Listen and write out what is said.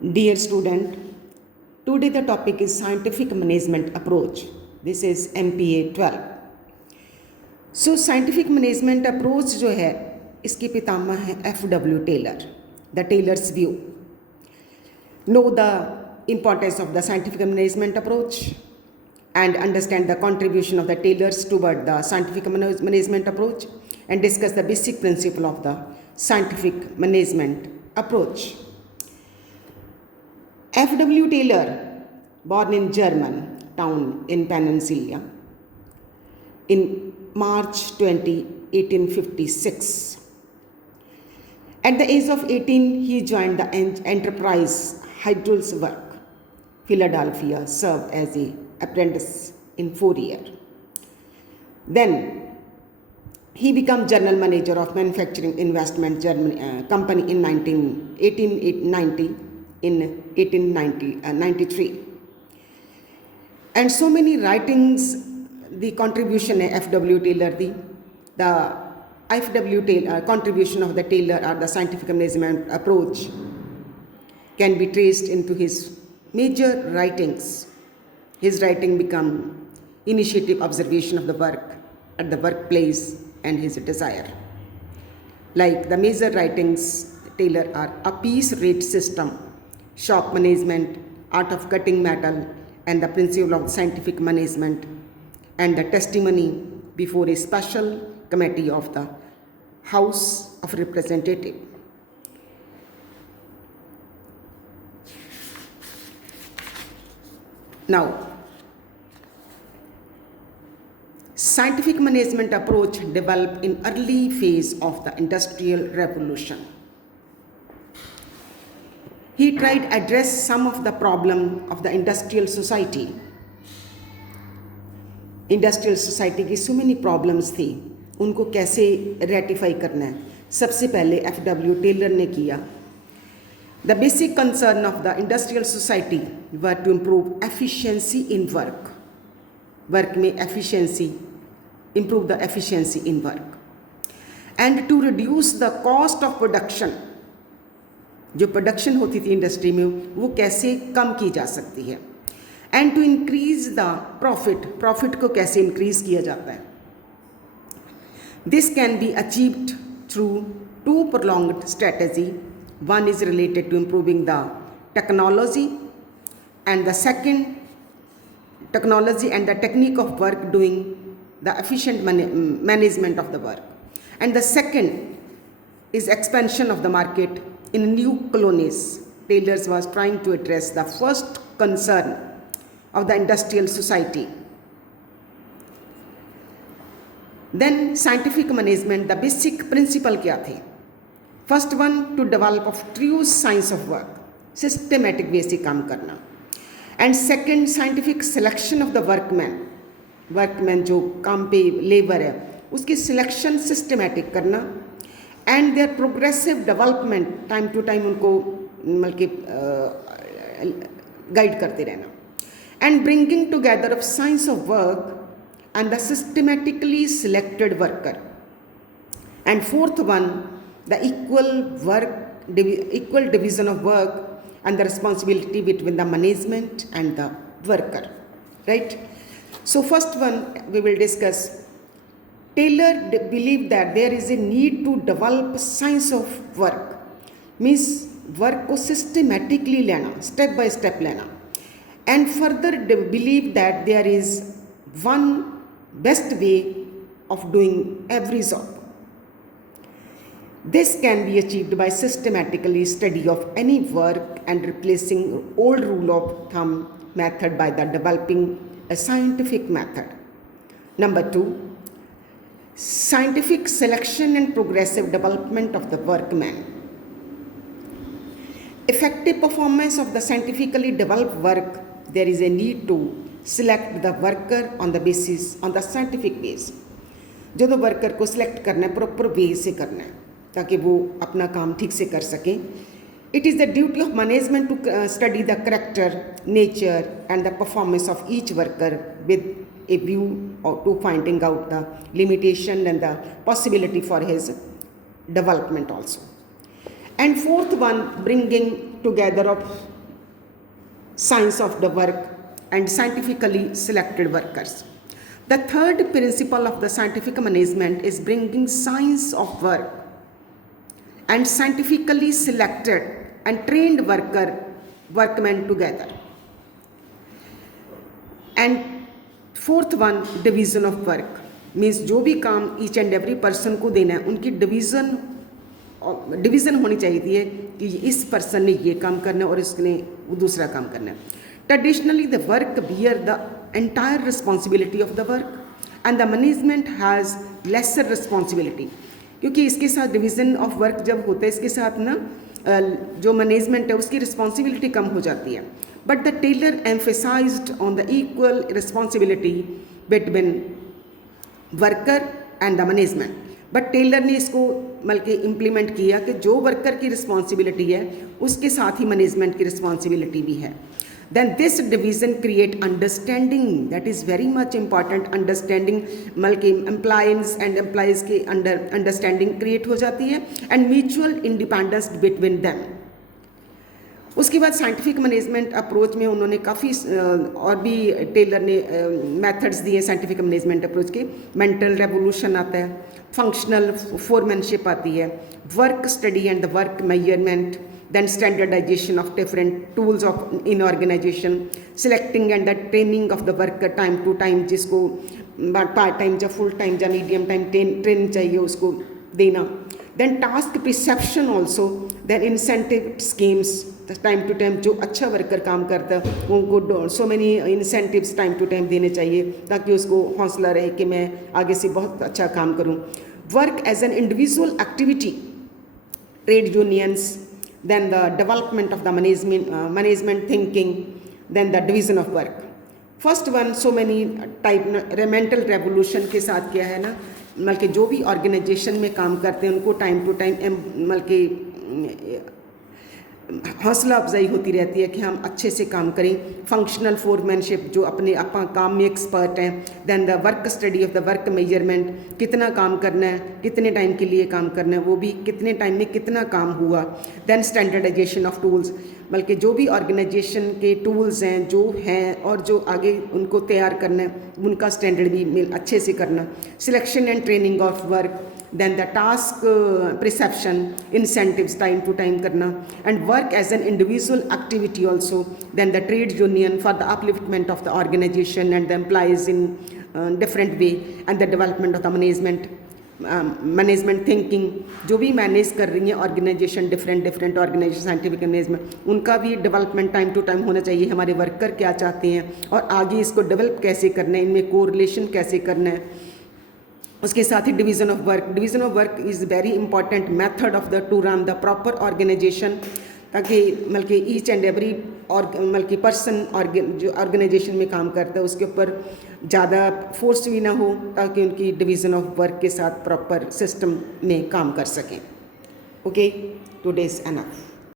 Dear student, today the topic is scientific management approach. This is MPA 12. So scientific management approach जो है इसके पितामह है F.W. Taylor, the Taylor's view. Know the importance of the scientific management approach and understand the contribution of the Taylors toward the scientific management approach and discuss the basic principle of the scientific management approach. F.W. Taylor, born in German town in Peninsula in March 20, 1856. At the age of 18, he joined the Enterprise Hydraulics Work, Philadelphia, served as an apprentice in 4 years. Then he became general manager of manufacturing investment company in 1890 in 1893. And so many writings, the contribution of F.W. Taylor, the F.W. Taylor contribution of the Taylor or the scientific management approach can be traced into his major writings. His writing become initiative observation of the work at the workplace and his desire. Like the major writings Taylor are A Piece Rate System, Shop Management, Art of Cutting Metal, and the Principle of Scientific Management, and the Testimony before a Special Committee of the House of Representatives. Now, scientific management approach developed in early phase of the Industrial Revolution. He tried to address some of the problem of the industrial society. Industrial society की so many problems थी, उनको कैसे रेटिफाई करना है. सबसे पहले F.W. Taylor ने किया. The basic concern of the industrial society were to improve efficiency in work. Work में efficiency, improve the efficiency in work, and to reduce the cost of production. जो प्रोडक्शन होती थी इंडस्ट्री में वो कैसे कम की जा सकती है, and to increase the profit को कैसे इंक्रीज किया जाता है. This can be achieved through two prolonged strategy. One is related to improving the technology and the second technology and the technique of work doing the efficient management of the work, and the second is expansion of the market in new colonies. Taylor was trying to address the first concern of the industrial society. Then scientific management, the basic principle क्या थे? First one, to develop of true science of work, systematic way से काम करना. And second, scientific selection of the workman जो काम पे labour है उसकी सिलेक्शन सिस्टमेटिक करना, and their progressive development time to time उनको बल्कि गाइड करते रहना, and bringing together of science of work and the systematically selected worker. And fourth one, the equal division of work and the responsibility between the management and the worker, right? So first one we will discuss. Taylor believed that there is a need to develop science of work, means work को systematically लेना, step by step लेना, and further believe that there is one best way of doing every job. This can be achieved by systematically study of any work and replacing old rule of thumb method by the developing a scientific method. Number 2, scientific selection and progressive development of the workman. Effective performance of the scientifically developed work, there is a need to select the worker on the scientific base. जो तो वर्कर को सिलेक्ट करना है proper way से करना है ताकि वो अपना काम ठीक से कर सकें. It is the duty of management to study the character, nature and the performance of each worker with a view to finding out the limitation and the possibility for his development also. And fourth one, bringing together of science of the work and scientifically selected workers. The third principle of the scientific management is bringing science of work and scientifically selected and trained workmen together. And fourth one, division of work means जो भी काम each and every person को देना है उनकी डिवीज़न होनी चाहिए कि इस पर्सन ने ये काम करना है और इसने दूसरा काम करना है. Traditionally the work bear the entire responsibility of the work and the management has lesser responsibility, क्योंकि इसके साथ डिवीज़न ऑफ वर्क जब होता है इसके साथ ना जो मैनेजमेंट है उसकी रिस्पॉन्सिबिलिटी कम हो जाती है. But the Taylor emphasized on the equal responsibility between worker and the management. But Taylor ने इसको बल्कि इम्प्लीमेंट किया कि जो वर्कर की रिस्पॉन्सिबिलिटी है उसके साथ ही मैनेजमेंट की रिस्पॉन्सिबिलिटी भी है. Then this division create understanding, that is very much important. Understanding बल्कि एम्प्लॉयज़ एंड एम्प्लॉयज़ के अंडरस्टैंडिंग क्रिएट हो जाती है and mutual independence between them. उसके बाद साइंटिफिक मैनेजमेंट अप्रोच में उन्होंने काफ़ी और भी टेलर ने मेथड्स दिए साइंटिफिक मैनेजमेंट अप्रोच के. मेंटल रेवोल्यूशन आता है, फंक्शनल फोरमैनशिप आती है, work study and the work measurement, then standardization of different tools of in organization, selecting and the training of the worker time to time, जिसको part time या full time या medium time training चाहिए उसको देना. then task perception also, then incentive schemes time to time जो अच्छा worker काम करता है उनको so many incentives time to time देने चाहिए ताकि उसको हौसला रहे कि मैं आगे से बहुत अच्छा काम करूं. Work as an individual activity, trade unions, then the development of the management thinking, then the division of work. First one, so many type mental revolution के साथ क्या है ना, बल्कि जो भी ऑर्गेनाइजेशन में काम करते हैं उनको टाइम टू टाइम बल्कि हौसला अफजाई होती रहती है कि हम अच्छे से काम करें. फंक्शनल फोरमैनशिप, जो अपने काम में एक्सपर्ट हैं. Then the work study of the work measurement, कितना काम करना है, कितने टाइम के लिए काम करना है, वो भी कितने टाइम में कितना काम हुआ. देन स्टैंडर्डाइजेशन ऑफ टूल्स, बल्कि जो भी ऑर्गेनाइजेशन के टूल्स हैं जो हैं और जो आगे उनको तैयार करना है उनका स्टैंडर्ड भी अच्छे से करना. Selection and training of work, then the task perception, incentives time to time करना, and work as an individual activity also. Then the trade union for the upliftment of the organization and the employees in different way, and the development of the management thinking, जो भी मैनेज कर रही हैं organisation, different organisation scientific management, उनका भी development time to time होना चाहिए. हमारे वर्कर क्या चाहते हैं और आगे इसको डेवलप कैसे करना है, इनमें कोरिलेशन कैसे करना है. उसके साथ ही division of work is very important method of the to run the proper organisation, ताकि बल्कि ईच एंड एवरी बल्कि पर्सन जो ऑर्गेनाइजेशन में काम करता है उसके ऊपर ज़्यादा फोर्स भी ना हो, ताकि उनकी डिवीज़न ऑफ वर्क के साथ प्रॉपर सिस्टम में काम कर सकें. Okay, today is enough.